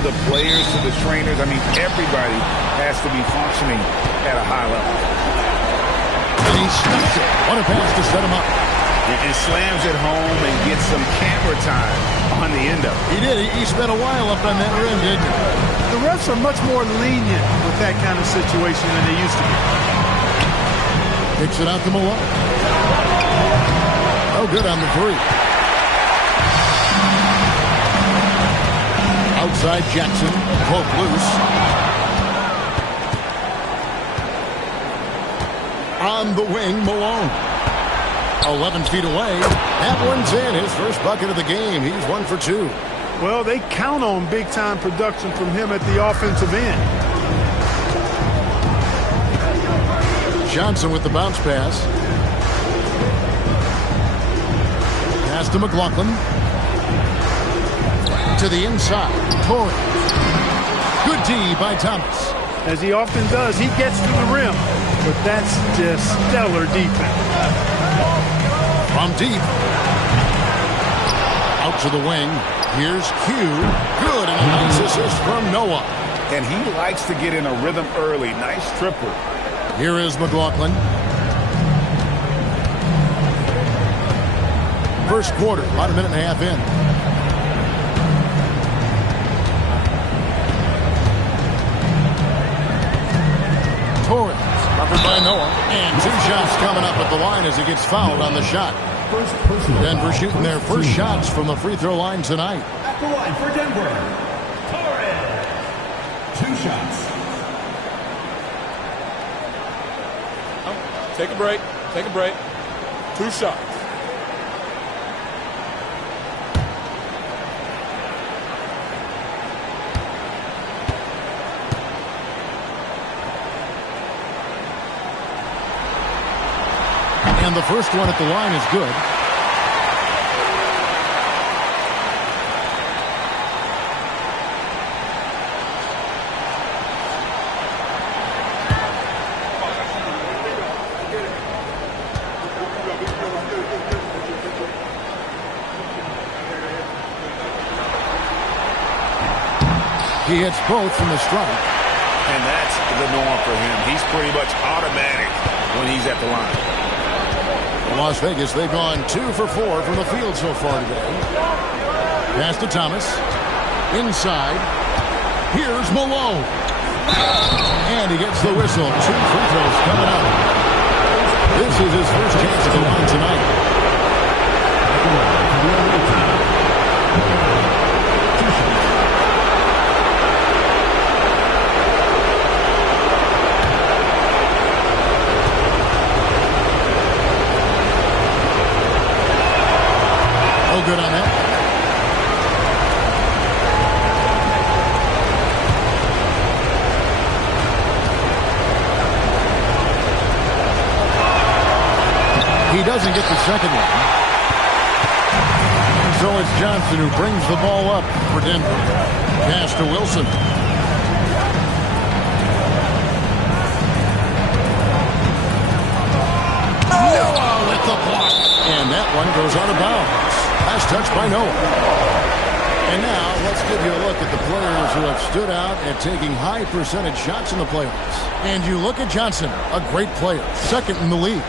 to the players, to the trainers. I mean, everybody has to be functioning at a high level. And he snaps it. What a pass to set him up. And slams it home and gets some camera time on the end of it. He did. He spent a while up on that rim, didn't he? The refs are much more lenient with that kind of situation than they used to be. Kicks it out to Malone. Oh, good on the three. Outside Jackson. Poke loose. On the wing, Malone. 11 feet away. That one's in. His first bucket of the game. He's 1 for 2. Well, they count on big-time production from him at the offensive end. Johnson with the bounce pass. Pass to McLaughlin. To the inside. Torrey. Good D by Thomas. As he often does, he gets to the rim. But that's just stellar defense. From deep. Out to the wing. Here's Q. Good, and a nice assist from Noah. And he likes to get in a rhythm early. Nice triple. Here is McLaughlin. First quarter, about a minute and a half in. Torres, covered by Noah. And 2 shots coming up at the line as he gets fouled on the shot. Denver shooting their first shots from the free throw line tonight. At the line for Denver, Torres. 2 shots. Take a break. Take a break. 2 shots. And the first one at the line is good. He hits both from the strike. And that's the norm for him. He's pretty much automatic when he's at the line. Las Vegas, they've gone 2 for 4 from the field so far today. Pass to Thomas. Inside. Here's Malone. And he gets the whistle. 2 free throws coming up. This is his first chance at the line tonight. Good on that. He doesn't get the second one. And so it's Johnson who brings the ball up for Denver. Pass to Wilson. Noah with the block. And that one goes out of bounds. Last touch by Noah. And now let's give you a look at the players who have stood out and taking high percentage shots in the playoffs. And you look at Johnson, a great player, second in the league.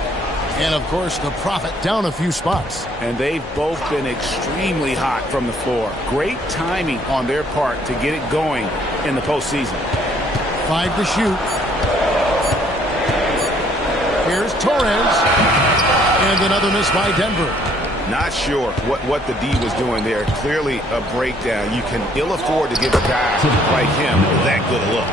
And of course the Prophet down a few spots. And they've both been extremely hot from the floor. Great timing on their part to get it going in the postseason. 5 to shoot. Here's Torres. And another miss by Denver. Not sure what the D was doing there. Clearly a breakdown. You can ill afford to give a guy like him that good a look.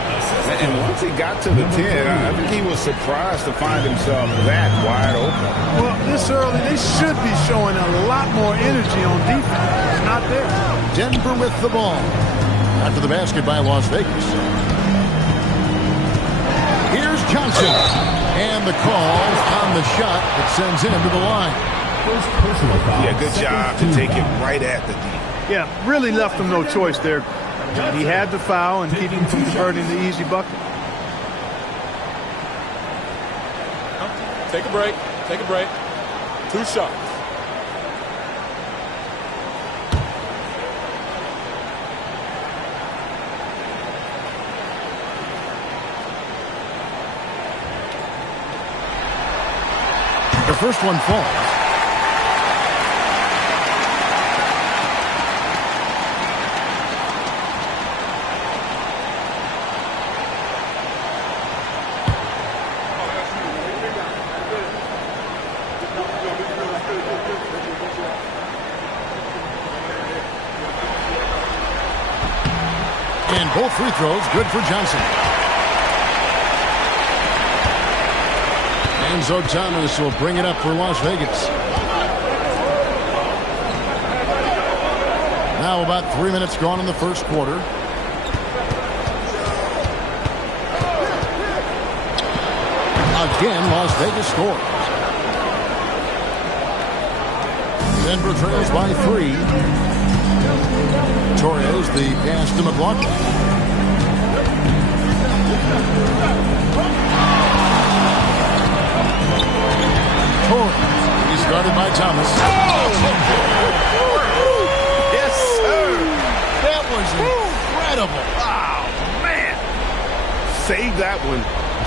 And once he got to the 10, I think he was surprised to find himself that wide open. Well, this early, they should be showing a lot more energy on defense. It's not there. Denver with the ball. After the basket by Las Vegas. Here's Johnson. And the call on the shot that sends him to the line. Yeah, good job to take it right at the D. Yeah, really left him no choice there. He had the foul and keep him from converting the easy bucket. Take a break. Take a break. 2 shots. first one falls. And both free throws good for Johnson. And so Thomas will bring it up for Las Vegas. Now about 3 minutes gone in the first quarter. Again, Las Vegas scores. Denver trails by 3. Torres, the pass to McLaughlin. Torres, he's guarded by Thomas. Yes, sir. That was incredible. Oh, man. Save that one.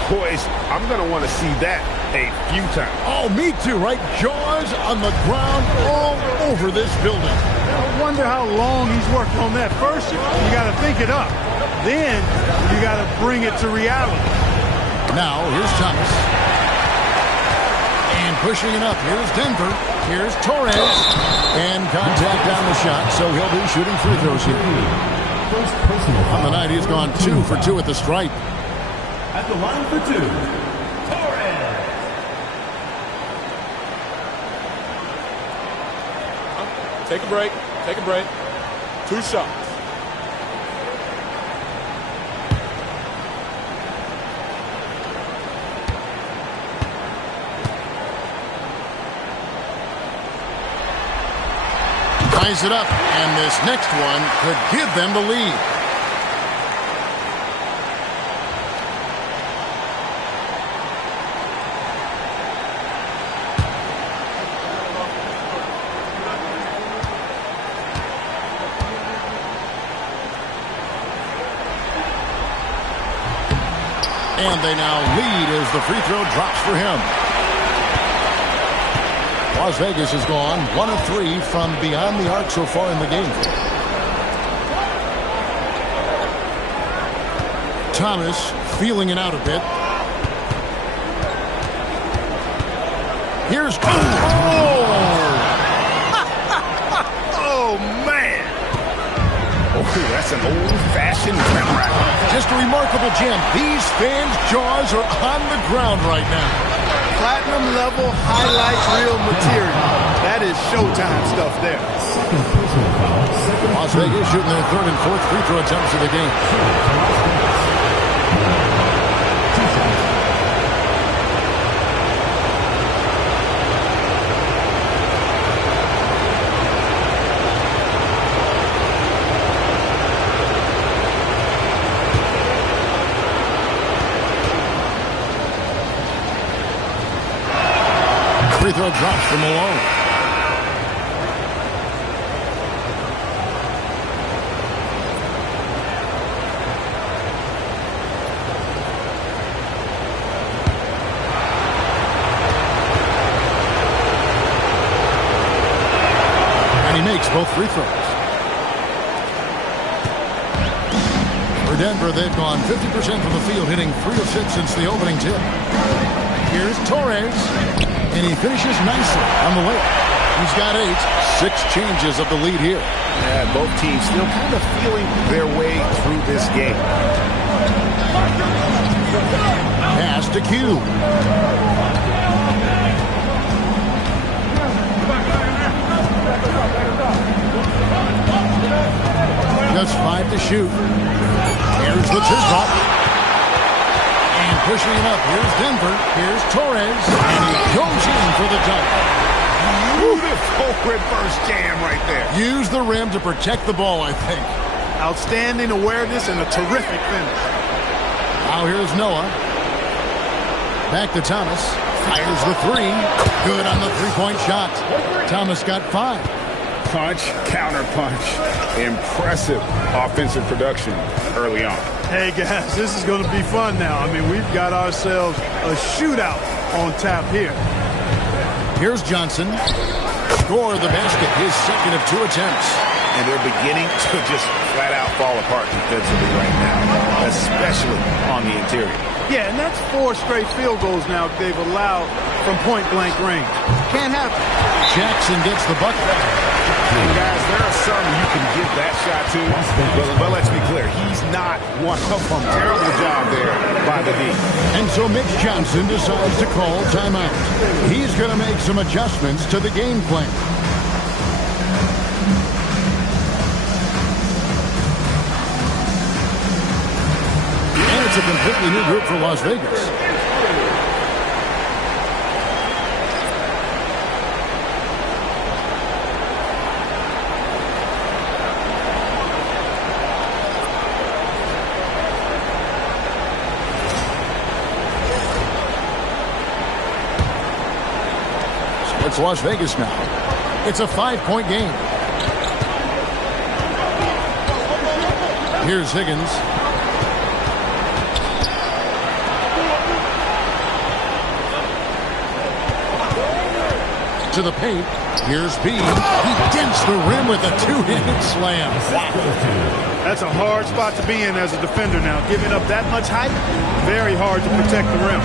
Boys, I'm going to want to see that a few times. Oh, me too, right? Jaws on the ground all over this building. I wonder how long he's worked on that. First, you got to think it up. Then, you got to bring it to reality. Now, here's Thomas. And pushing it up. Here's Denver. Here's Torres. And contact on the shot, so he'll be shooting free throws here. On the night, he's gone 2 for 2 at the stripe. At the line for 2, Torres. Take a break. Take a break. 2 shots. Ties it up, and this next one could give them the lead. And they now lead as the free throw drops for him. Las Vegas has gone 1 of 3 from beyond the arc so far in the game. Thomas feeling it out a bit. Here's Oh, man. Oh, that's an old-fashioned rim rack. just a remarkable jam. These fans' jaws are on the ground right now. Platinum level highlights reel material. That is Showtime stuff there. Las Vegas shooting their 3rd and 4th free throw attempts of the game. Free throw drops for Malone. And he makes both free throws. For Denver, they've gone 50% from the field, hitting 3 of 6 since the opening tip. Here's Torres. And he finishes nicely on the layup. He's got 8. 6 changes of the lead here. Yeah, both teams still kind of feeling their way through this game. Pass to Q. Just 5 to shoot. Here's the tip-off. And pushing it up. Here's Denver. Here's Torres. And he goes in for the dunk. Beautiful reverse jam right there. Use the rim to protect the ball, I think. Outstanding awareness and a terrific finish. Now here's Noah. Back to Thomas. Fires the 3. Good on the 3-point shot. Thomas got 5. Punch, counter punch. Impressive offensive production early on. Hey, guys, this is going to be fun now. I mean, we've got ourselves a shootout on tap here. Here's Johnson. Score the basket, his second of 2 attempts. And they're beginning to just flat out fall apart defensively right now, especially on the interior. Yeah, and that's 4 straight field goals now they've allowed from point-blank range. Can't happen. Jackson gets the bucket. And guys, there are some you can give that shot to, but let's be clear, he's not one of them. Terrible job there by the D. And so Mitch Johnson decides to call timeout. He's going to make some adjustments to the game plan. And it's a completely new group for Las Vegas. It's Las Vegas now. It's a 5-point game. Here's Higgins. To the paint. Here's B. He dents the rim with a 2-handed slam. That's a hard spot to be in as a defender now. Giving up that much height, very hard to protect the rim.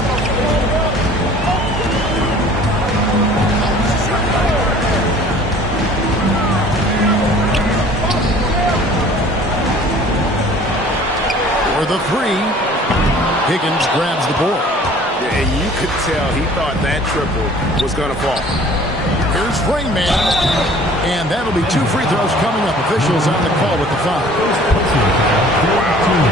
For the 3, Higgins grabs the board. And you could tell he thought that triple was going to fall. Here's Rainman. And that'll be 2 free throws coming up. Officials on the call with the foul.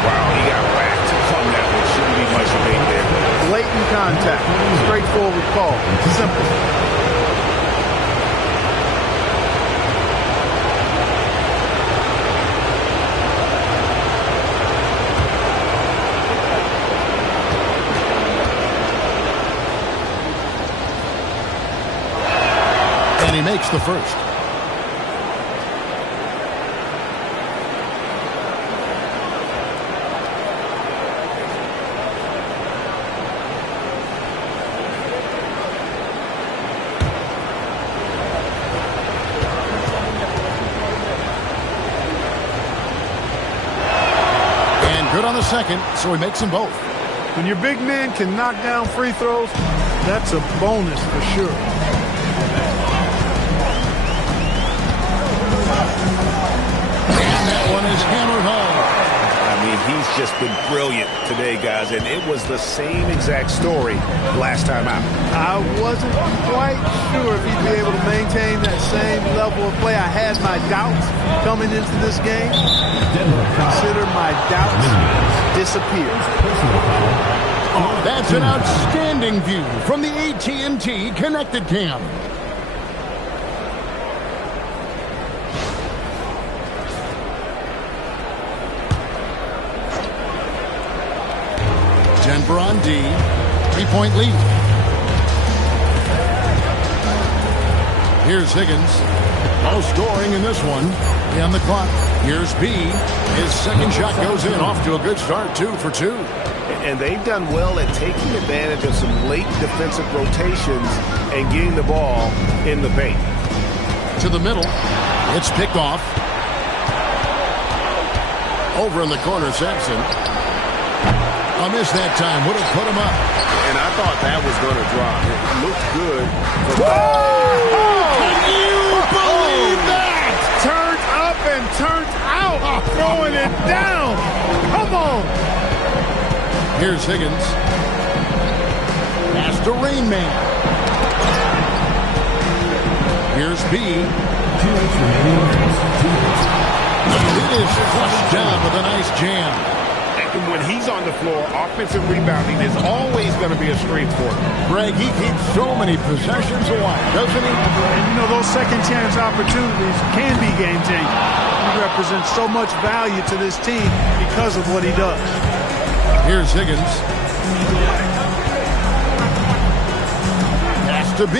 Wow, he got whacked on that one. Shouldn't be much debate there. Blatant contact. Straightforward call. Simple. He makes the first. And good on the second, so he makes them both. When your big man can knock down free throws, that's a bonus for sure. One is hammered home. I mean, he's just been brilliant today, guys, and it was the same exact story last time out. I wasn't quite sure if he'd be able to maintain that same level of play. I had my doubts coming into this game. Consider my doubts disappeared. That's an outstanding view from the AT&T Connected Cam. Denver on D. 3-point lead. Here's Higgins. No scoring in this one. On the clock. Here's B. His second shot goes in. Off to a good start. 2 for 2. And they've done well at taking advantage of some late defensive rotations and getting the ball in the paint. To the middle. It's picked off. Over in the corner, Sampson. A miss that time. Would have put him up. And I thought that was going to drop. It looked good. Can you believe that? Turns up and turns out. Throwing it down. Come on. Here's Higgins. Pass to Rain Man. Here's B. It is flushed down with a nice jam. And when he's on the floor, offensive rebounding is always going to be a strength for him. Greg, he keeps so many possessions alive, doesn't he? And you know, those second chance opportunities can be game changing. He represents so much value to this team because of what he does. Here's Higgins. Pass to B.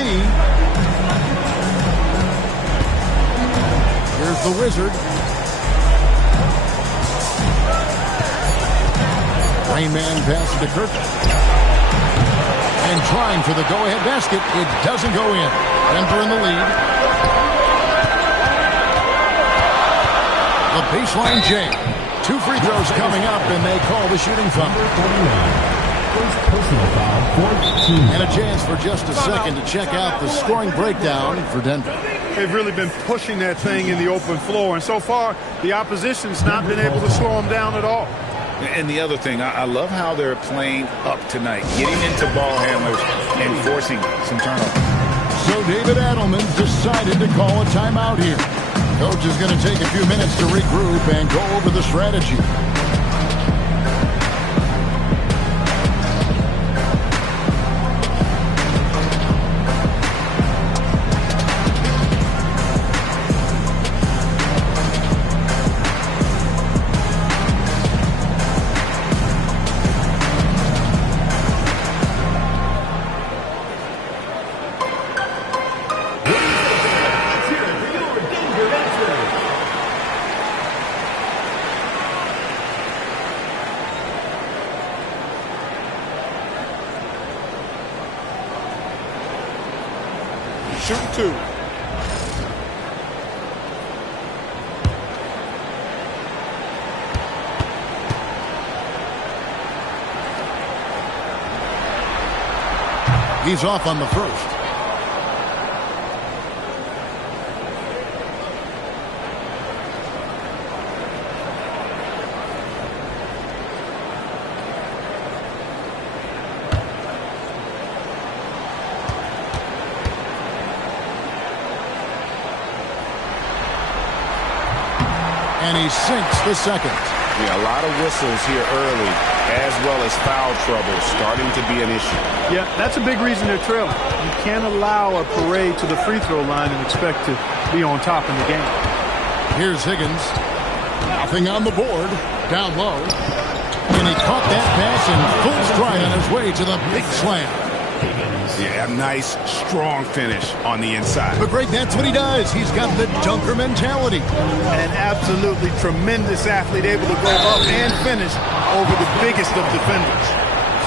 Here's the Wizard. Rain Man passes to Kirk. And trying for the go-ahead basket. It doesn't go in. Denver in the lead. The baseline jam. 2 free throws coming up, and they call the shooting foul. First personal foul, And a chance for just a second to check out the scoring breakdown for Denver. They've really been pushing that thing in the open floor, and so far the opposition's not been able to slow them down at all. And the other thing, I love how they're playing up tonight, getting into ball handlers and forcing some turnovers. So David Adelman decided to call a timeout here. Coach is going to take a few minutes to regroup and go over the strategy. Shooting 2. He's off on the first. And he sinks the second. Yeah, a lot of whistles here early, as well as foul trouble starting to be an issue. Yeah, that's a big reason they're trailing. You can't allow a parade to the free throw line and expect to be on top in the game. Here's Higgins. Nothing on the board. Down low. And he caught that pass in full stride on his way to the big slam. Yeah, a nice, strong finish on the inside. But great, that's what he does. He's got the dunker mentality. An absolutely tremendous athlete, able to go up and finish over the biggest of defenders.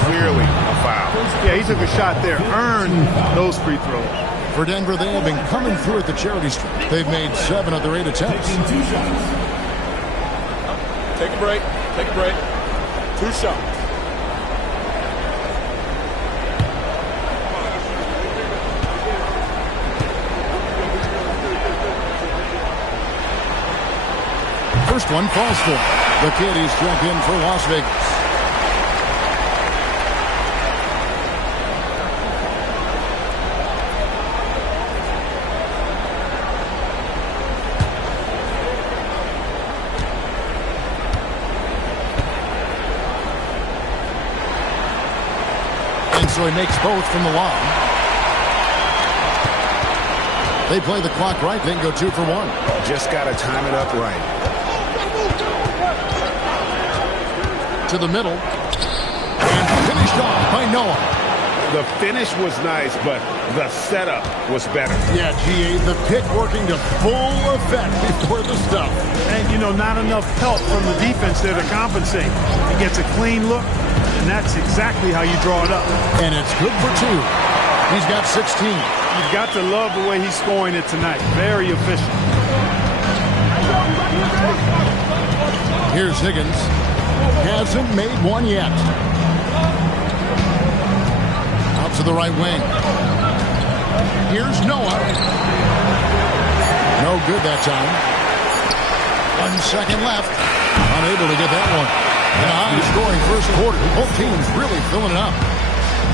Clearly a foul. Yeah, he took a shot there, earned those free throws. For Denver, they have been coming through at the charity stripe. They've made 7 of their 8 attempts. taking 2 shots. Take a break. Take a break. 2 shots. First one falls for the kid. He's checked in for Las Vegas. And so he makes both from the line. They play the clock right, then go 2 for 1. Just got to time it up right. To the middle. And finished off by Noah. The finish was nice, but the setup was better. Yeah, GA, the pick working to full effect before the stuff. And, you know, not enough help from the defense there to compensate. He gets a clean look, and that's exactly how you draw it up. And it's good for 2. He's got 16. You've got to love the way he's scoring it tonight. Very efficient. Here's Higgins. Hasn't made one yet. Out to the right wing. Here's Noah. No good that time. 1 second left. Unable to get that one. And a high-scoring first quarter. Both teams really filling it up.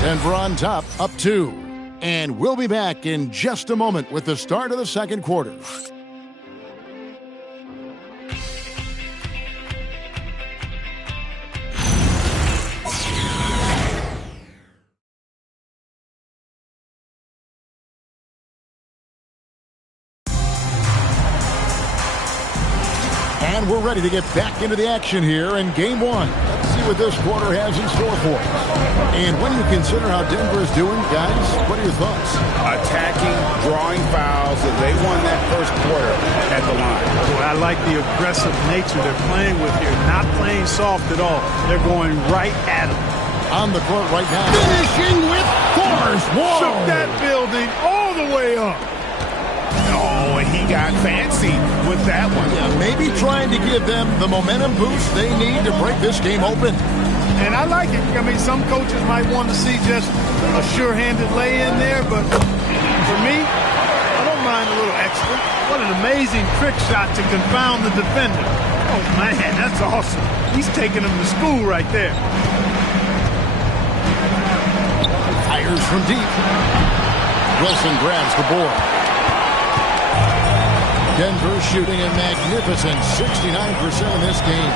Denver on top, up 2. And we'll be back in just a moment with the start of the second quarter. And we're ready to get back into the action here in Game 1. Let's see what this quarter has in store for us. And when you consider how Denver is doing, guys, what are your thoughts? Attacking, drawing fouls, and they won that first quarter at the line. Boy, I like the aggressive nature they're playing with here. Not playing soft at all. They're going right at him. on the court right now. Finishing with force. Whoa! Shook that building all the way up. Oh, and he got fancy with that one. Yeah, maybe trying to give them the momentum boost they need to break this game open. And I like it. I mean, some coaches might want to see just a sure-handed lay-in there, but for me, I don't mind a little extra. What an amazing trick shot to confound the defender. Oh, man, that's awesome. He's taking him to school right there. Fires from deep. Wilson grabs the board. Denver shooting a magnificent 69% in this game.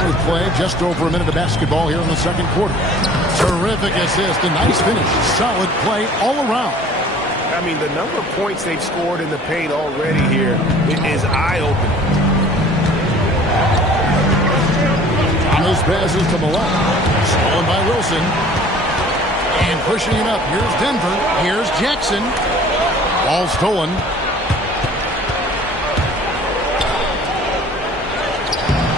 We play just over a minute of basketball here in the second quarter. Terrific assist, a nice finish, solid play all around. I mean, the number of points they've scored in the paint already here is eye-opening. Thomas passes to Malone. Stolen by Wilson. And pushing it up. Here's Denver. Here's Jackson. Ball stolen.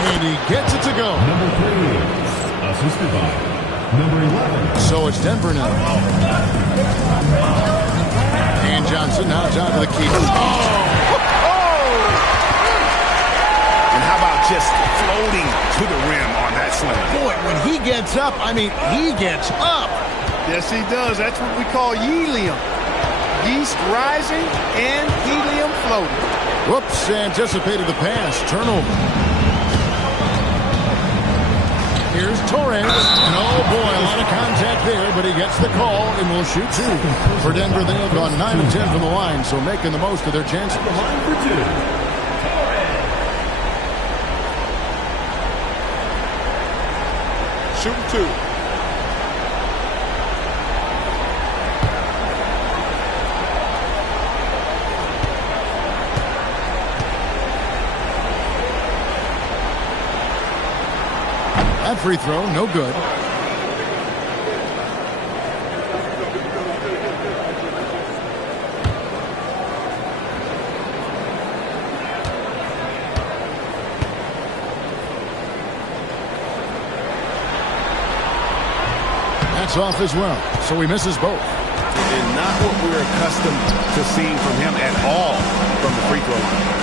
And he gets it to go. Number 3, assisted by number 11. So it's Denver now. And Johnson now top of the key. And how about just floating to the rim on that slam? Boy, when he gets up, I mean, he gets up. Yes, he does. That's what we call helium. Yeast rising and helium floating. Whoops, anticipated the pass. Turnover. Here's Torres. And oh boy, a lot of contact there, but he gets the call and will shoot two. For Denver, they have gone 9 of 10 from the line, so making the most of their chances. The line for 2. Shooting two. That free throw, no good. That's off as well, so he misses both. And not what we're accustomed to seeing from him at all from the free throw line.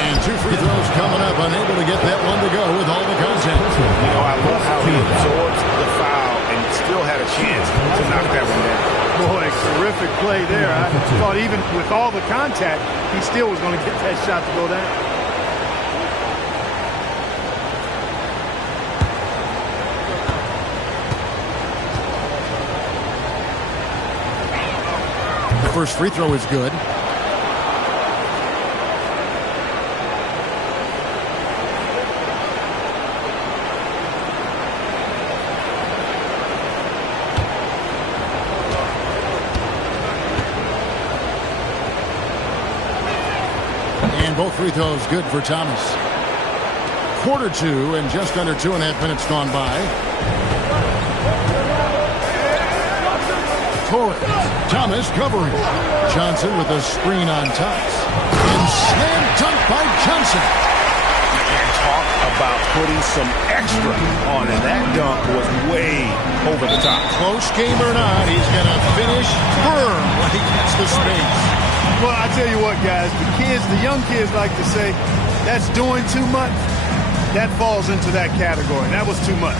And two free throws coming up, unable to get that one to go with all the contact. You know, I love how he absorbs the foul and still had a chance to knock that one down. Boy, terrific play there. I thought even with all the contact, he still was going to get that shot to go down. The first free throw is good. And both free throws good for Thomas. Quarter two and just under 2.5 minutes gone by. Torres. Thomas covering. Johnson with a screen on Thomas. And slam dunk by Johnson. And talk about putting some extra on it. That dunk was way over the top. Close game or not, he's going to finish firm when he gets the space. Well, I tell you what, guys, the young kids like to say, that's doing too much. That falls into that category. That was too much.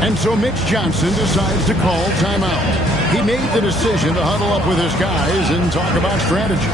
And so Mitch Johnson decides to call timeout. He made the decision to huddle up with his guys and talk about strategy.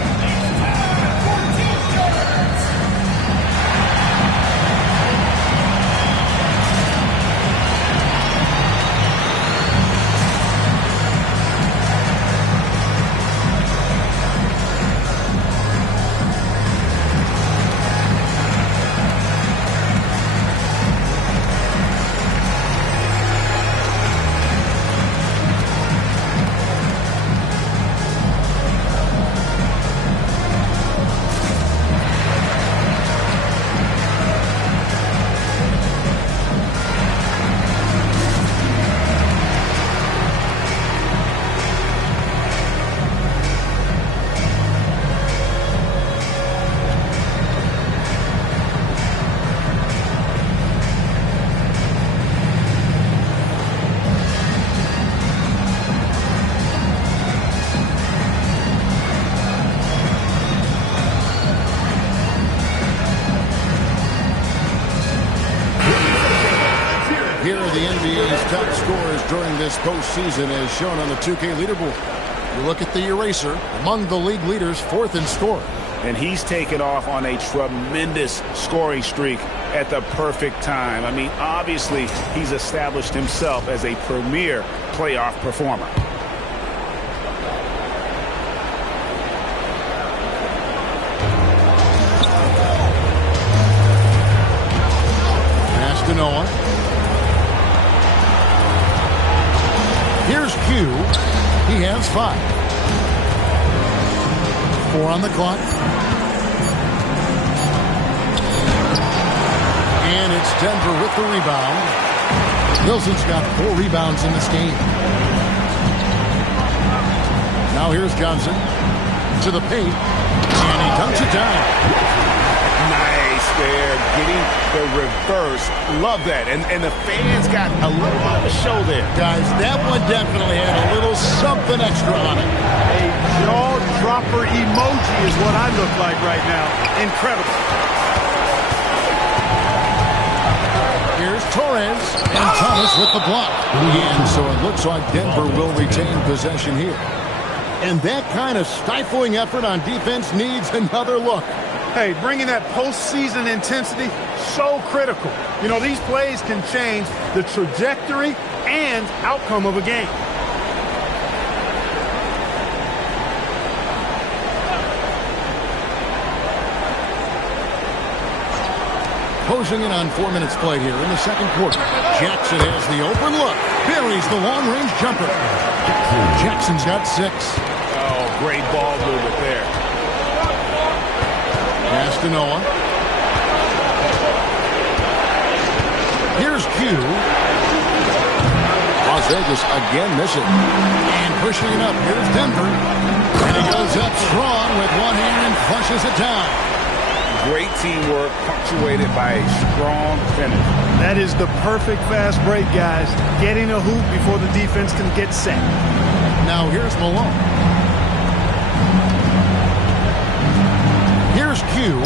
the NBA's top scorers during this postseason as shown on the 2K leaderboard. You look at the eraser, among the league leaders, 4th in score. And he's taken off on a tremendous scoring streak at the perfect time. I mean, obviously, he's established himself as a premier playoff performer. Pass to Noah. Here's Q. He has 5. 4 on the clock. And it's Denver with the rebound. Wilson's got 4 rebounds in this game. Now here's Johnson to the paint. And he dunks it down. Nice there, getting the reverse. Love that. And the fans got a little bit of a show there. Guys, that one definitely had a little something extra on it. A jaw-dropper emoji is what I look like right now. Incredible. Here's Torres and Thomas with the block. And so it looks like Denver will retain possession here. And that kind of stifling effort on defense needs another look. Hey, bringing that postseason intensity, so critical. You know, these plays can change the trajectory and outcome of a game. Closing in on 4 minutes played here in the second quarter. Jackson has the open look. Buries the long-range jumper. Jackson's got 6. Oh, great ball movement there. Pass to Noah. Here's Q. Las Vegas again missing. And pushing it up. Here's Denver. And he goes up strong with one hand and flushes it down. Great teamwork punctuated by a strong finish. That is the perfect fast break, guys. Getting a hoop before the defense can get set. Now here's Malone. Here's Q.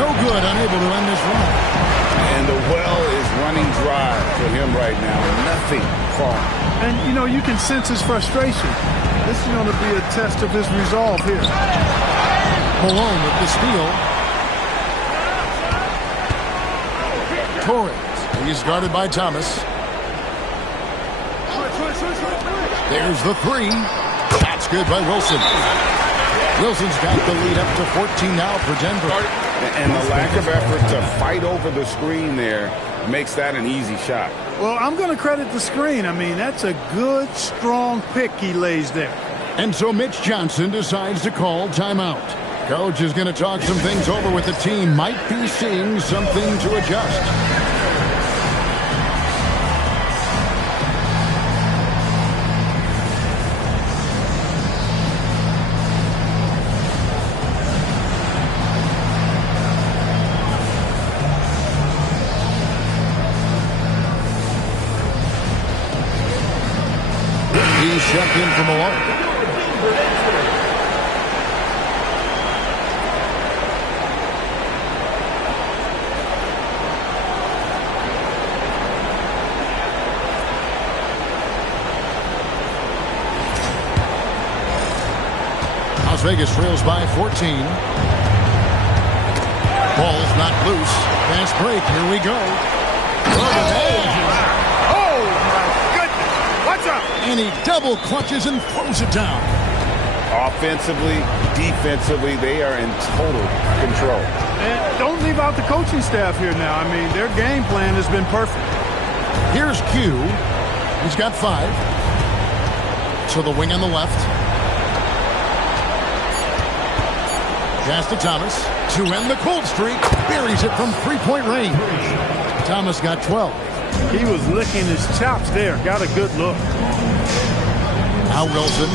No good, unable to end this run. And the well is running dry for him right now. Nothing falling. And, you know, you can sense his frustration. This is going to be a test of his resolve here. Malone with the steal. Torres. He's guarded by Thomas. There's the 3. That's good by Wilson. Wilson's got the lead up to 14 now for Denver. And the lack of effort to fight over the screen there makes that an easy shot. Well, I'm going to credit the screen. I mean, that's a good, strong pick he lays there. And so Mitch Johnson decides to call timeout. Coach is going to talk some things over with the team. Might be seeing something to adjust. He's checked in from Malone. Las Vegas trails by 14. Ball's not loose. Fast break. Here we go. Oh, my goodness. What's up? And he double clutches and throws it down. Offensively, defensively, they are in total control. And don't leave out the coaching staff here now. I mean, their game plan has been perfect. Here's Q. He's got 5. To the wing on the left. Pass to Thomas to end the cold streak. Buries it from three-point range. Thomas got 12. He was licking his chops there. Got a good look. Now Wilson.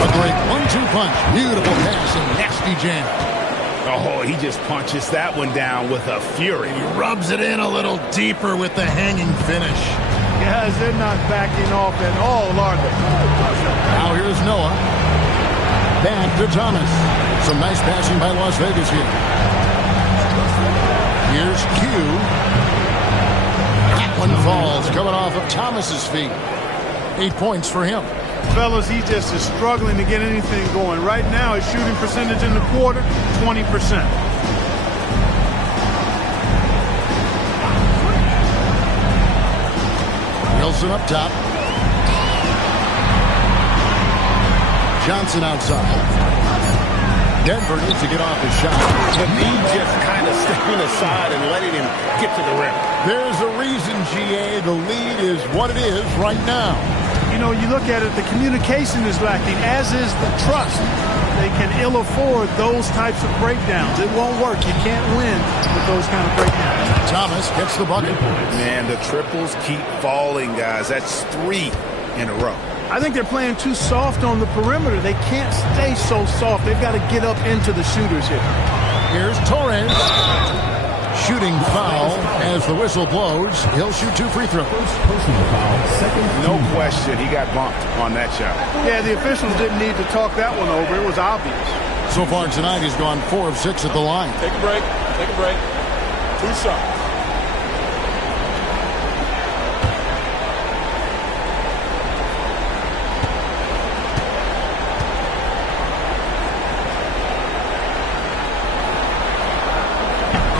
A great 1-2 punch. Beautiful pass and nasty jam. Oh, he just punches that one down with a fury. He rubs it in a little deeper with the hanging finish. Guys, they're not backing off at all, are they? Now here's Noah. Back to Thomas. Some nice passing by Las Vegas here. Here's Q. That one falls, coming off of Thomas's feet. 8 points for him. Fellas, he just is struggling to get anything going. Right now, his shooting percentage in the quarter, 20%. Wilson up top. Johnson outside. Denver needs to get off his shot. The lead just kind of stepping aside and letting him get to the rim. There's a reason, GA, the lead is what it is right now. You know, you look at it, the communication is lacking, as is the trust. They can ill afford those types of breakdowns. It won't work. You can't win with those kind of breakdowns. Thomas gets the bucket. Man, the triples keep falling, guys. That's 3 in a row. I think they're playing too soft on the perimeter. They can't stay so soft. They've got to get up into the shooters here. Here's Torres. Shooting foul as the whistle blows. He'll shoot 2 free throws. No question, he got bumped on that shot. Yeah, the officials didn't need to talk that one over. It was obvious. So far tonight, he's gone 4 of 6 at the line. Take a break. Take a break. 2 shots.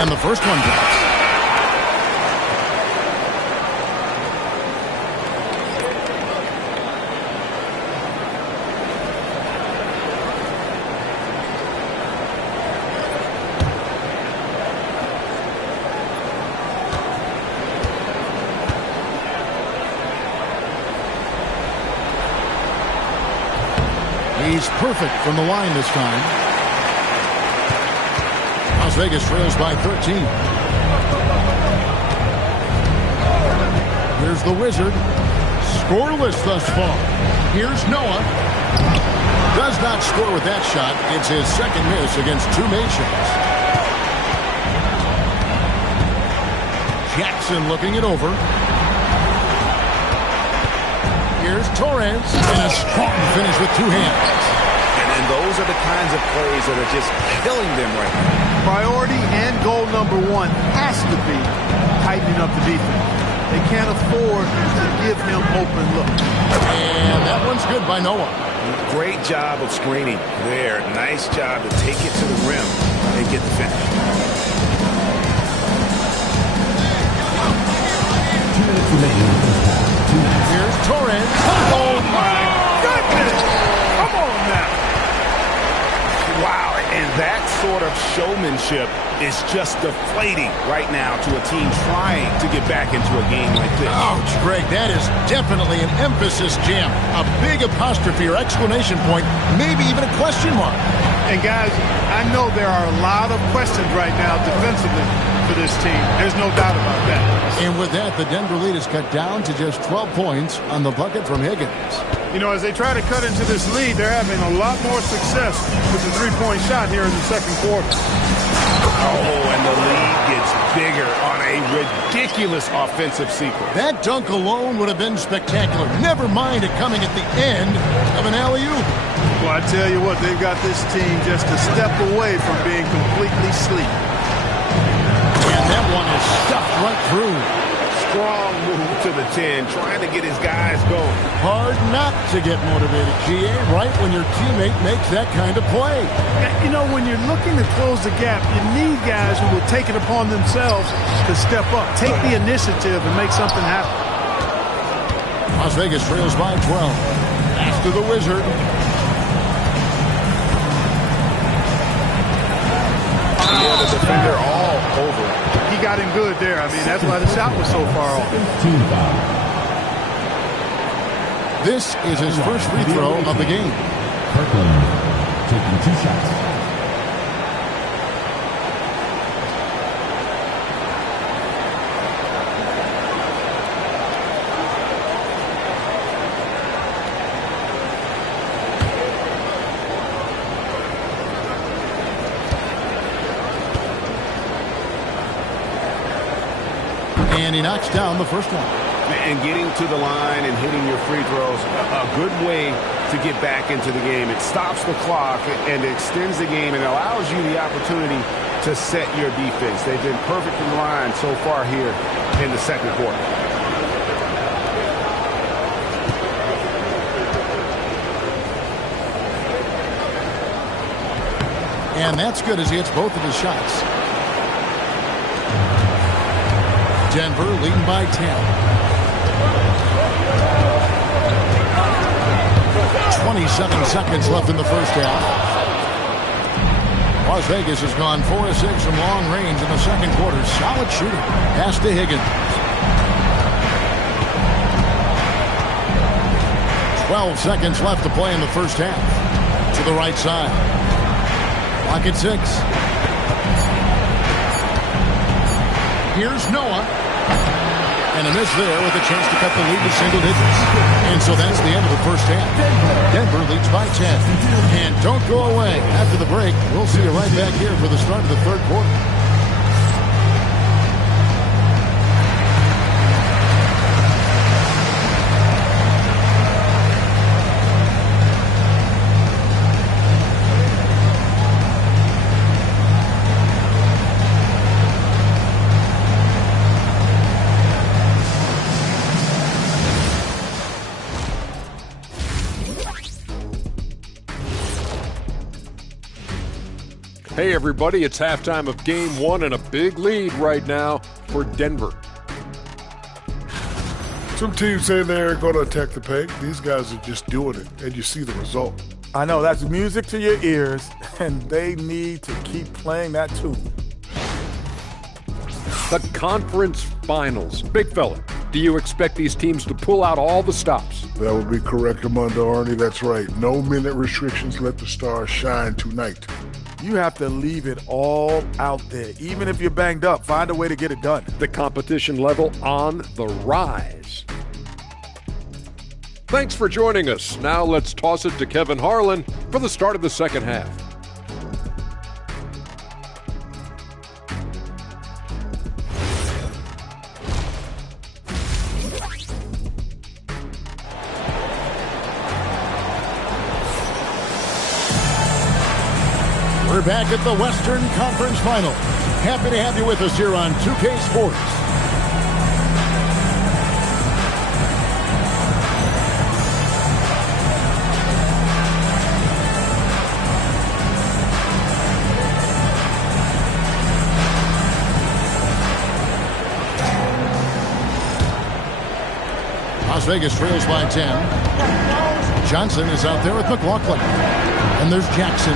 And the first one drops. He's perfect from the line this time. Las Vegas trails by 13. Here's the Wizard. Scoreless thus far. Here's Noah. Does not score with that shot. It's his second miss against 2 made shots. Jackson looking it over. Here's Torres. And a strong finish with 2 hands. And those are the kinds of plays that are just killing them right now. Priority and goal number 1 has to be tightening up the defense. They can't afford to give him open looks. And that one's good by Noah. Great job of screening there. Nice job to take it to the rim and get the finish. 2 minutes remaining. Here's Torres. Oh, my goodness! Come on now. Wow, and that sort of showmanship is just deflating right now to a team trying to get back into a game like this. Ouch, Greg, that is definitely an emphasis jam. A big apostrophe or exclamation point, maybe even a question mark. And guys, I know there are a lot of questions right now defensively for this team. There's no doubt about that. And with that, the Denver lead is cut down to just 12 points on the bucket from Higgins. You know, as they try to cut into this lead, they're having a lot more success with the three-point shot here in the second quarter. Oh, and the lead gets bigger on a ridiculous offensive sequence. That dunk alone would have been spectacular. Never mind it coming at the end of an alley-oop. Well, I tell you what, they've got this team just a step away from being completely asleep. And that one is stuffed right through. Strong move to the 10, trying to get his guys going. Hard not to get motivated, GA, right when your teammate makes that kind of play. You know, when you're looking to close the gap, you need guys who will take it upon themselves to step up, take the initiative, and make something happen. Las Vegas trails by 12. After the Wizard. Yeah, the defender all over. He got him good there. I mean, that's why the shot was so far off. This is his first free throw of the game. Kirkland taking 2 shots. And he knocks down the first one. And getting to the line and hitting your free throws, a good way to get back into the game. It stops the clock and extends the game and allows you the opportunity to set your defense. They've been perfect in line so far here in the second quarter. And that's good as he hits both of his shots. Denver leading by 10. 27 seconds left in the first half. Las Vegas has gone 4 of 6 from long range in the second quarter. Solid shooting. Pass to Higgins. 12 seconds left to play in the first half. To the right side. Clock at 6. Here's Noah. And a miss there with a chance to cut the lead to single digits. And so that's the end of the first half. Denver leads by 10. And don't go away. After the break, we'll see you right back here for the start of the third quarter. Hey everybody, it's halftime of game one and a big lead right now for Denver. Some teams say they're going to attack the paint. These guys are just doing it, and you see the result. I know, that's music to your ears, and they need to keep playing that too. The conference finals. Big fella, do you expect these teams to pull out all the stops? That would be correct, Armando Arnie. That's right. No minute restrictions. Let the stars shine tonight. You have to leave it all out there. Even if you're banged up, find a way to get it done. The competition level on the rise. Thanks for joining us. Now let's toss it to Kevin Harlan for the start of the second half. We're back at the Western Conference Final. Happy to have you with us here on 2K Sports. Las Vegas trails by 10. Johnson is out there with McLaughlin. And there's Jackson.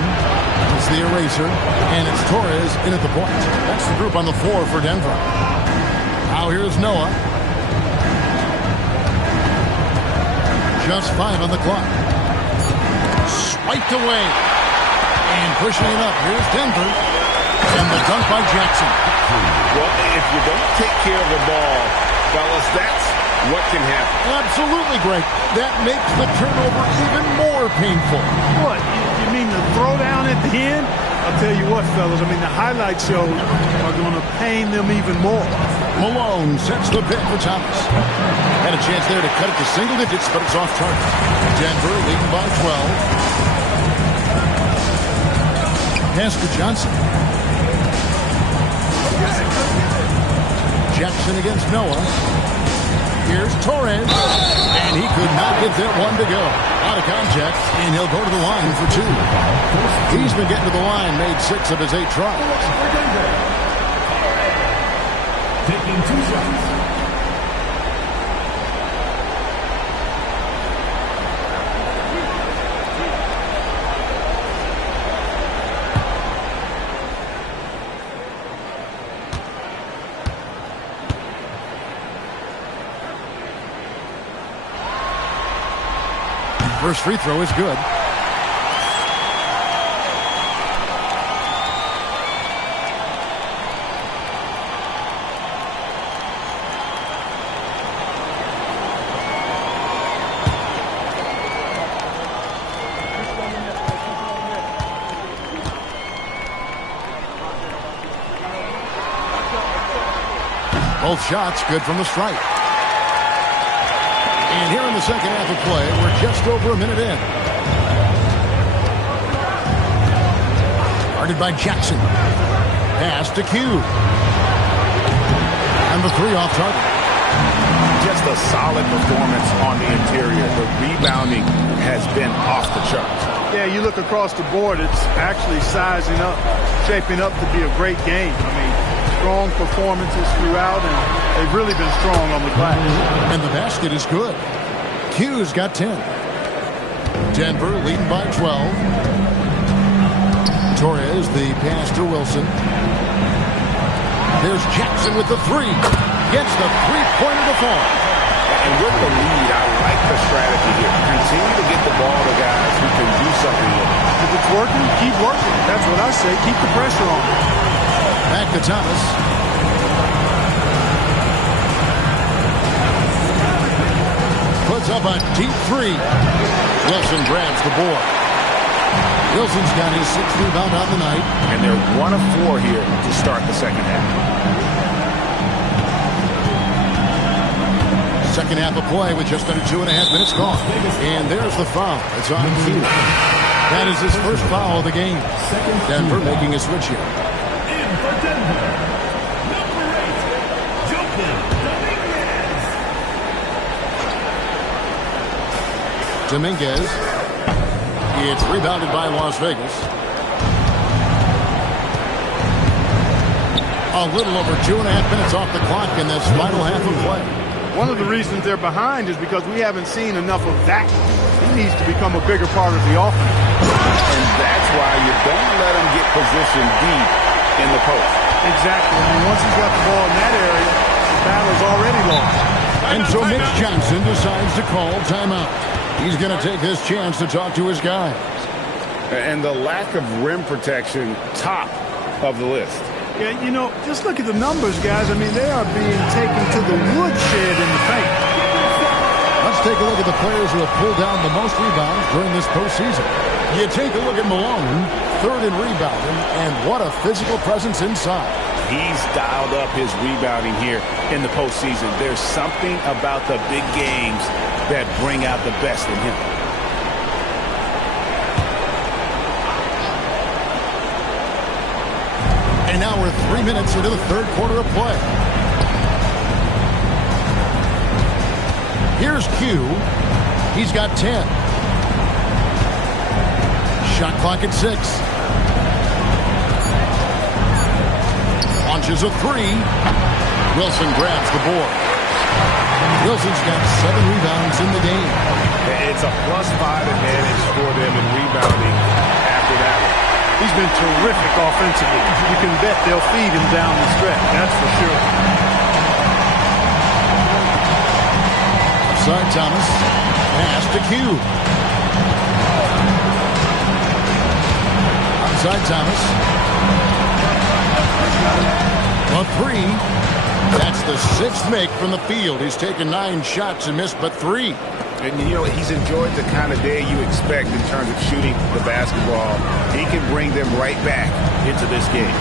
It's the eraser, and it's Torres in at the point. That's the group on the floor for Denver. Now here's Noah. Just 5 on the clock. Swiped away. And pushing it up. Here's Denver. And the dunk by Jackson. Well, if you don't take care of the ball, fellas, that's what can happen. Absolutely, Greg. That makes the turnover even more painful. What? You mean the throwdown at the end? I'll tell you what, fellas. I mean, the highlight shows are going to pain them even more. Malone sets the pick for Thomas. Had a chance there to cut it to single digits, but it's off target. Denver leading by 12. Pass to Johnson. Jackson against Noah. Here's Torres. And he could not get that one to go. Out of contact, and he'll go to the line for 2. He's been getting to the line, made 6 of his 8 tries. Taking 2 shots. First free throw is good. Both shots good from the stripe. And here in the second half of play, we're just over a minute in. Guarded by Jackson. Pass to Q. And the three off target. Just a solid performance on the interior. The rebounding has been off the charts. Yeah, you look across the board, it's actually sizing up, shaping up to be a great game. I mean, strong performances throughout, and they've really been strong on the glass. And the basket is good. Q's got 10. Denver leading by 12. Torres, the pass to Wilson. There's Jackson with the three. Gets the three-pointer to fall. And with the lead, I like the strategy here. Continue to get the ball to guys who can do something with it. If it's working, keep working. That's what I say. Keep the pressure on. Back to Thomas. Puts up a deep three. Wilson grabs the board. Wilson's got his 6th rebound on the night. And they're 1 of 4 here to start the second half. Second half of play with just under 2.5 minutes gone. And there's the foul. It's on Q. That is his first foul of the game. Denver making a switch here. In for Denver, number 8, Joakim Dominguez. It's rebounded by Las Vegas. A little over 2.5 minutes off the clock in this final half of play. One of the reasons they're behind is because we haven't seen enough of that. He needs to become a bigger part of the offense. And that's why you don't let him get positioned deep in the post. Exactly. I mean, once he's got the ball in that area, the battle's already lost. And so Mitch Johnson decides to call timeout. He's going to take this chance to talk to his guys. And the lack of rim protection, top of the list. Yeah, you know, just look at the numbers, guys. I mean, they are being taken to the woodshed in the paint. Let's take a look at the players who have pulled down the most rebounds during this postseason. You take a look at Malone, 3rd in rebounding, and what a physical presence inside. He's dialed up his rebounding here in the postseason. There's something about the big games that bring out the best in him. And now we're 3 minutes into the third quarter of play. Here's Q. He's got 10. Shot clock at 6. Launches a three. Wilson grabs the board. Wilson's got 7 rebounds in the game. It's a +5 advantage for them in rebounding after that one. He's been terrific offensively. You can bet they'll feed him down the stretch. That's for sure. Outside Thomas. Pass to Q. Outside Thomas. A three. That's the 6th make from the field. He's taken 9 shots and missed but 3. And, you know, he's enjoyed the kind of day you expect in terms of shooting the basketball. He can bring them right back into this game.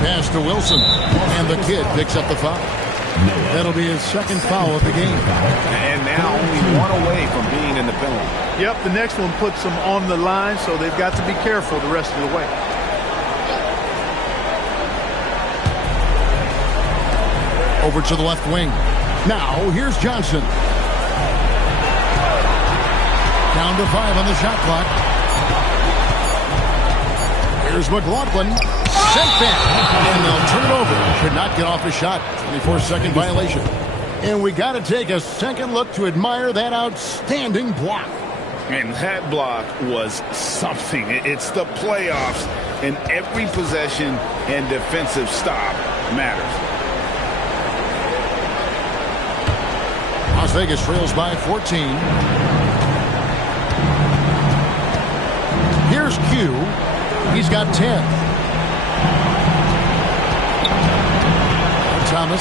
Pass to Wilson. And the kid picks up the foul. That'll be his 2nd foul of the game. And now only 1 away from being in the penalty. Yep, the next one puts them on the line, so they've got to be careful the rest of the way. Over to the left wing. Now, here's Johnson. Down to 5 on the shot clock. Here's McLaughlin. Sent back. And they'll turn it over. Could not get off a shot. 24-second violation. And we got to take a second look to admire that outstanding block. And that block was something. It's the playoffs, and every possession and defensive stop matters. Las Vegas trails by 14. Here's Q. He's got 10. Thomas.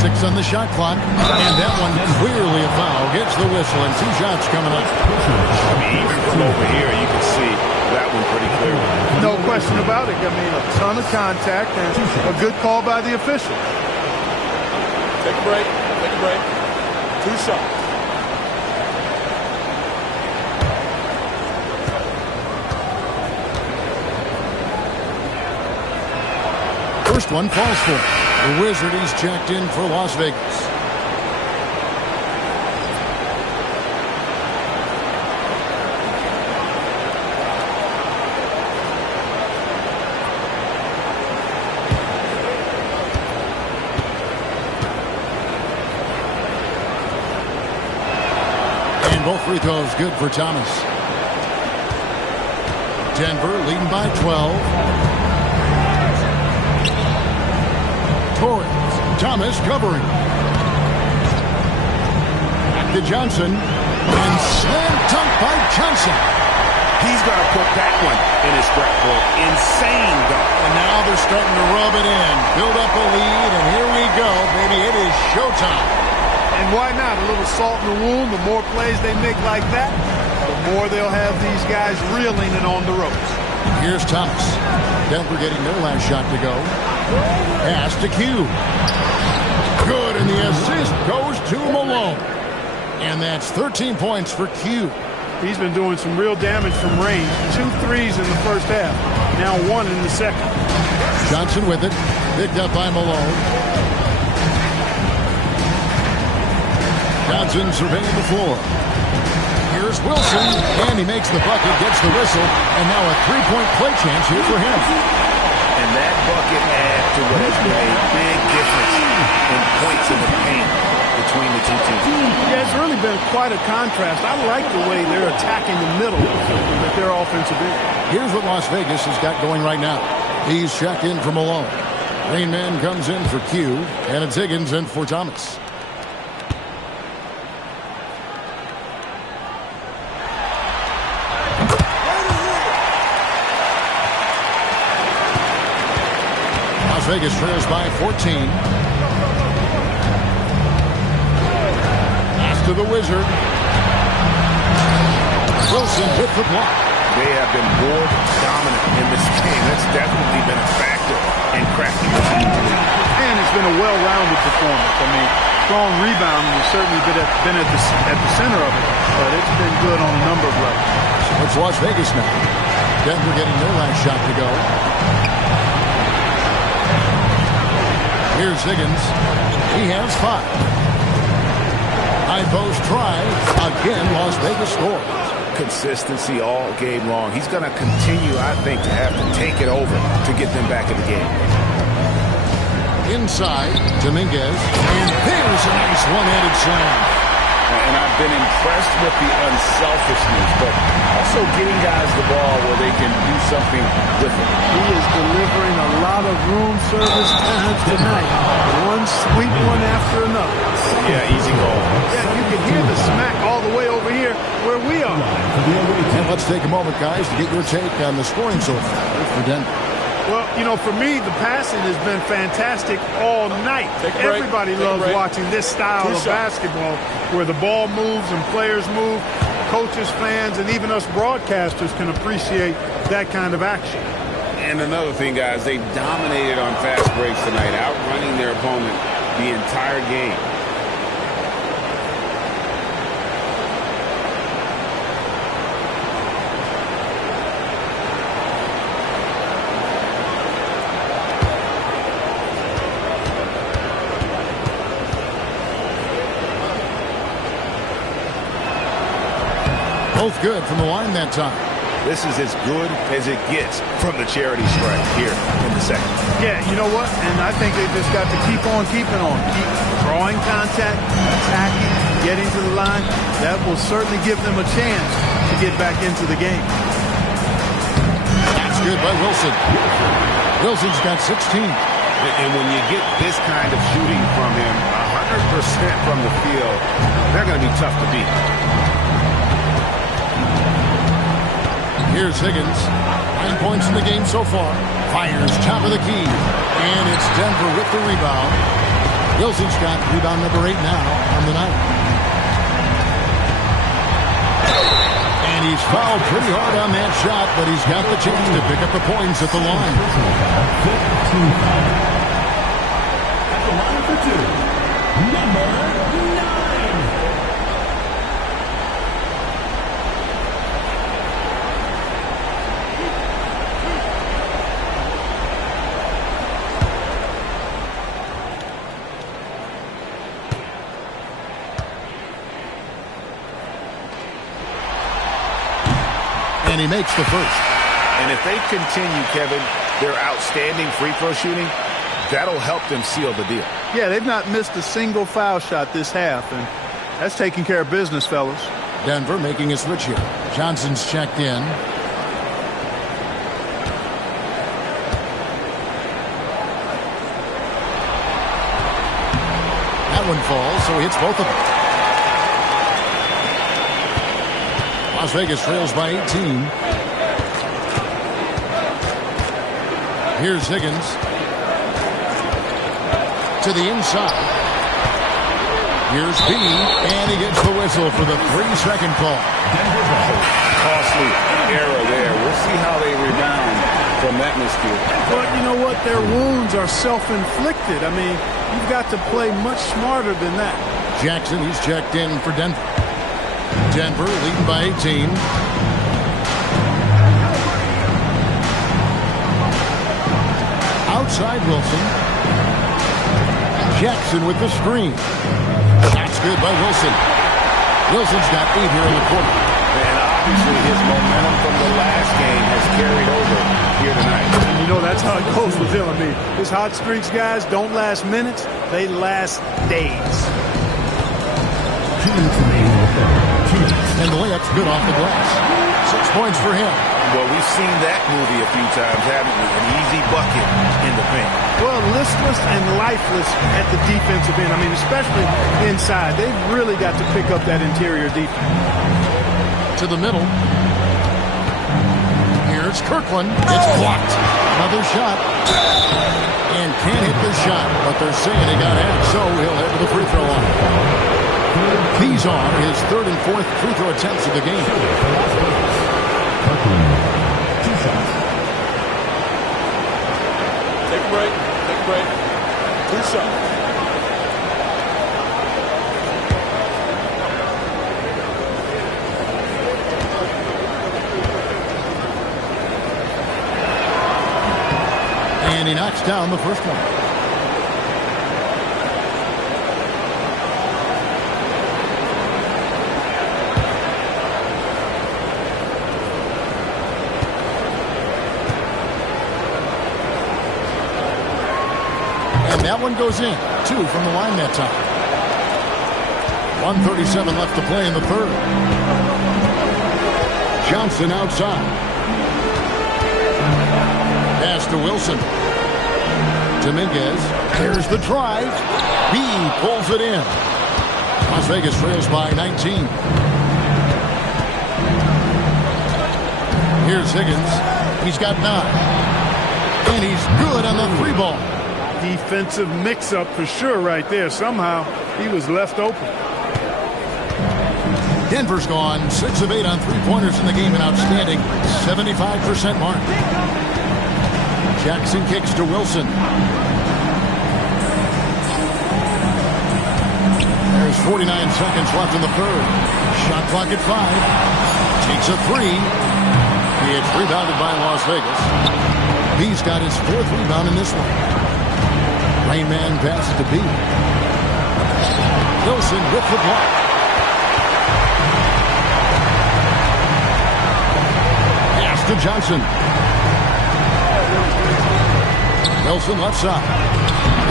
6 on the shot clock. And that one clearly a foul. Gets the whistle and 2 shots coming up. I mean, even from over here, you can see that one pretty clearly. No question about it. I mean, a ton of contact and a good call by the official. Take a break. Take a break. 2 shots. First one falls for him. The Wizard, he's checked in for Las Vegas. And both free throws good for Thomas. Denver leading by 12. Torrens. Thomas covering. Back to Johnson. And slam dunk by Johnson. He's going to put that one in his scrapbook. Insane dunk. And now they're starting to rub it in. Build up a lead, and here we go, baby. It is showtime. And why not? A little salt in the wound. The more plays they make like that, the more they'll have these guys reeling and on the ropes. Here's Thomas. Denver getting their last shot to go. Pass to Q. Good, and the assist goes to Malone. And that's 13 points for Q. He's been doing some real damage from range. 2 threes in the first half. Now 1 in the second. Johnson with it. Picked up by Malone. Johnson surveying the floor. Here's Wilson, and he makes the bucket, gets the whistle, and now a three-point play chance here for him. And that bucket adds to what has been a big difference in points in the paint between the two teams. Yeah, it's really been quite a contrast. I like the way they're attacking the middle with their offensive end. Here's what Las Vegas has got going right now. He's checked in for Malone. Rain Man comes in for Q, and it's Higgins in for Thomas. Vegas trails by 14. Pass to the Wizard. Wilson with the block. They have been more dominant in this game. That's definitely been a factor in cracking the team to lead. And it's been a well-rounded performance. I mean, strong rebounding has certainly been at the center of it, but it's been good on a number of levels. So it's Las Vegas now. Denver getting their last shot to go. Here's Higgins. He has 5. High post try. Again, Las Vegas scores. Consistency all game long. He's going to continue, I think, to have to take it over to get them back in the game. Inside, Dominguez. And there's a nice one-handed slam. And I've been impressed with the unselfishness, but also getting guys the ball where they can do something with it. He is delivering a lot of room service times tonight. One sweet one after another. Yeah, easy goal. Yeah, you can hear the smack all the way over here where we are. And let's take a moment, guys, to get your take on the scoring so far for Denver. Well, you know, for me, the passing has been fantastic all night. Everybody loves watching this style of basketball where the ball moves and players move. Coaches, fans, and even us broadcasters can appreciate that kind of action. And another thing, guys, they've dominated on fast breaks tonight, outrunning their opponent the entire game. Both good from the line that time. This is as good as it gets from the charity stripe here in the second. Yeah, you know what? And I think they just got to keep on keeping on. Keep drawing contact, attacking, getting to the line. That will certainly give them a chance to get back into the game. That's good by Wilson. Wilson's got 16. And when you get this kind of shooting from him, 100% from the field, they're going to be tough to beat. Here's Higgins. 9 points in the game so far. Fires top of the key. And it's Denver with the rebound. Wilson's got rebound number 8 now on the night. And he's fouled pretty hard on that shot, but he's got the chance to pick up the points at the line. At the line for 2, number 9. And he makes the first. And if they continue, Kevin, their outstanding free throw shooting, that'll help them seal the deal. Yeah, they've not missed a single foul shot this half, and that's taking care of business, fellas. Denver making a switch here. Johnson's checked in. That one falls, so he hits both of them. Las Vegas trails by 18. Here's Higgins. To the inside. Here's B, and he gets the whistle for the 3-second call. Costly error there. We'll see how they rebound from that miscue. But you know what? Their wounds are self-inflicted. I mean, you've got to play much smarter than that. Jackson, he's checked in for Denver. Denver leading by 18. Outside Wilson. Jackson with the screen. That's good by Wilson. Wilson's got 8 here in the quarter. And obviously his momentum from the last game has carried over here tonight. You know, that's how it goes with him. I mean, his hot streaks, guys, don't last minutes. They last days. And the layup's good off the glass. 6 points for him. Well, we've seen that movie a few times, haven't we? An easy bucket in the paint. Well, listless and lifeless at the defensive end. I mean, especially inside. They've really got to pick up that interior defense. To the middle. Here's Kirkland. It's blocked. Another shot. And can't hit the shot, but they're saying he got it, so he'll head to the free throw line. These are his 3rd and 4th free throw attempts of the game. Take a break. Take a break. 2 shots. And he knocks down the first one. And that one goes in. 2 from the line that time. 1:37 left to play in the 3rd. Johnson outside. Pass to Wilson. Dominguez. Here's the drive. He pulls it in. Las Vegas trails by 19. Here's Higgins. He's got 9. And he's good on the 3 ball. Defensive mix-up for sure right there. Somehow he was left open. Denver's gone 6 of 8 on 3-pointers in the game, an outstanding 75% mark. Jackson kicks to Wilson. There's 49 seconds left in the 3rd. Shot clock at 5. Takes a 3. It's rebounded by Las Vegas. He's got his 4th rebound in this one. Rain man passes to B. Wilson with the block. Pass to Johnson. Wilson left side.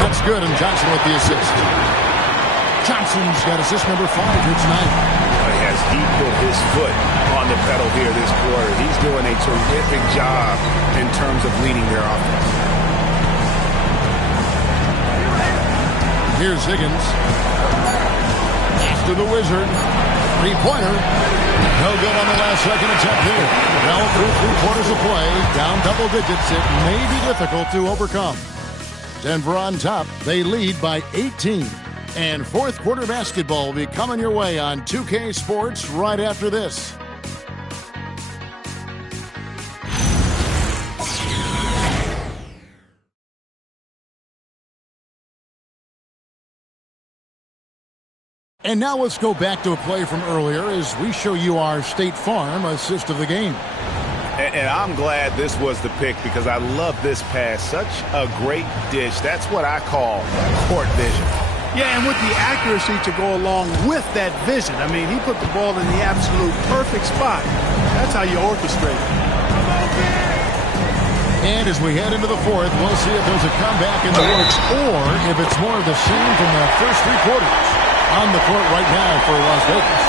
That's good, and Johnson with the assist. Johnson's got assist number 5 here tonight. He put his foot on the pedal here this quarter. He's doing a terrific job in terms of leading their offense. Here's Higgins. After the Wizard. 3-pointer. No good on the last second attempt here. Well, through 3/4 of play, down double digits, it may be difficult to overcome. Denver on top. They lead by 18. And 4th quarter basketball will be coming your way on 2K Sports right after this. And now let's go back to a play from earlier as we show you our State Farm assist of the game. And I'm glad this was the pick because I love this pass. Such a great dish. That's what I call court vision. Yeah, and with the accuracy to go along with that vision. I mean, he put the ball in the absolute perfect spot. That's how you orchestrate it. And as we head into the fourth, we'll see if there's a comeback in the works or if it's more of the same from the first three quarters. On the court right now for Las Vegas.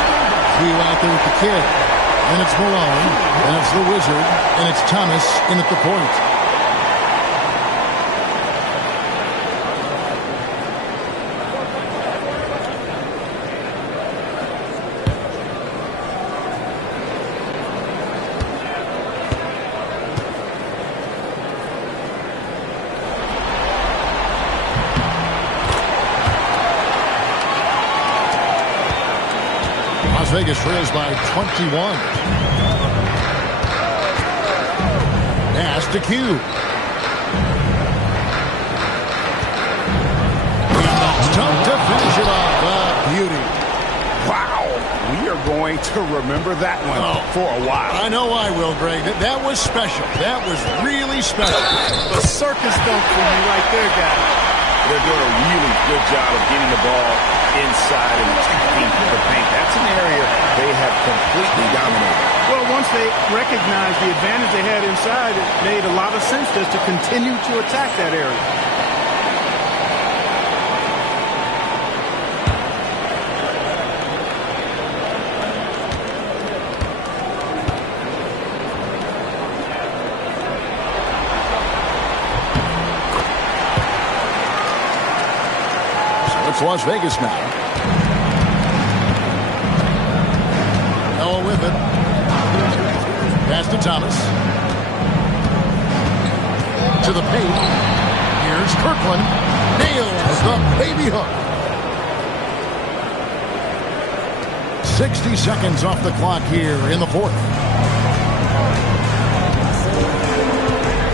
Hugh out there with the kid. And it's Malone. And it's the Wizard. And it's Thomas in at the point. Las Vegas trails by 21. Pass to Q. Tough to finish it off. Beauty. Wow. We are going to remember that one for a while. I know I will, Greg. That was special. That was really special. A circus dunk for you right there, guys. They're doing a really good job of getting the ball inside and attacking the paint. That's an area they have completely dominated. Well, once they recognized the advantage they had inside, it made a lot of sense just to continue to attack that area. It's Las Vegas now. Noah with it. Pass to Thomas. To the paint. Here's Kirkland. Nails the baby hook. 60 seconds off the clock here in the fourth.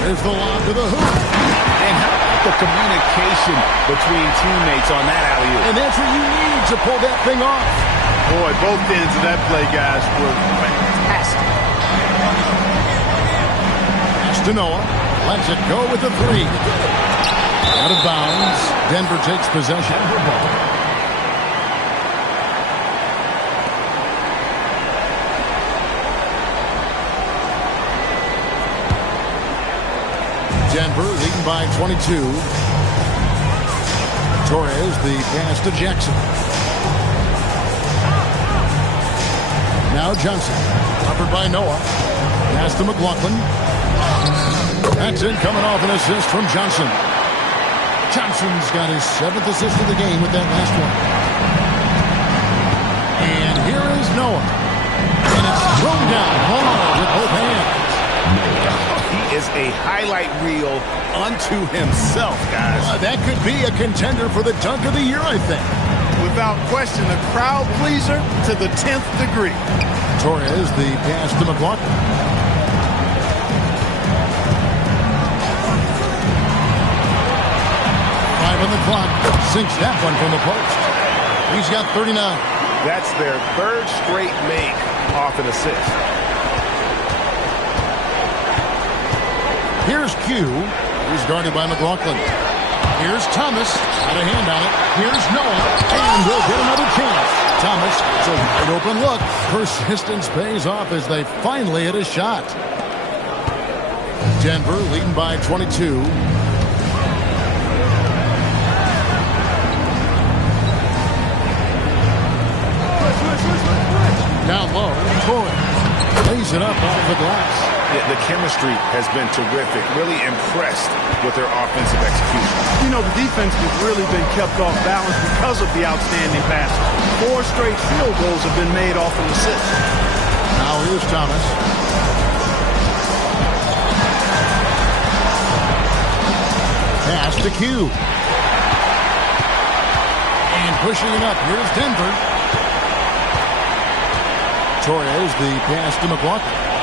There's the lob to the hoop. And how about the communication between teammates on that alley-oop? And that's what you need to pull that thing off. Boy, both ends of that play, guys, were fantastic. Pass to Noah. Lets it go with the three. Out of bounds. Denver takes possession. Denver leading by 22. Torres, the pass to Jackson. Now Johnson. Covered by Noah. Pass to McLaughlin. That's in, coming off an assist from Johnson. Johnson's got his 7th assist of the game with that last one. And here is Noah. And it's thrown down hard with both hands. He is a highlight reel unto himself, guys. That could be a contender for the dunk of the year, I think. Without question, a crowd pleaser to the 10th degree. Torres, the pass to McLaughlin. Five on the clock. Sinks that one from the post. He's got 39. That's their 3rd straight make off an assist. Here's Q. He's guarded by McLaughlin. Here's Thomas. Got a hand on it. Here's Noah. And he'll get another chance. Thomas, it's a wide open look. Persistence pays off as they finally hit a shot. Denver leading by 22. Down low. Torres lays it up out of the glass. The chemistry has been terrific. Really impressed with their offensive execution. You know, the defense has really been kept off balance because of the outstanding passes. 4 straight field goals have been made off an assist. Now here's Thomas. Pass to Q. And pushing it up. Here's Denver. Torres, the pass to McLaughlin.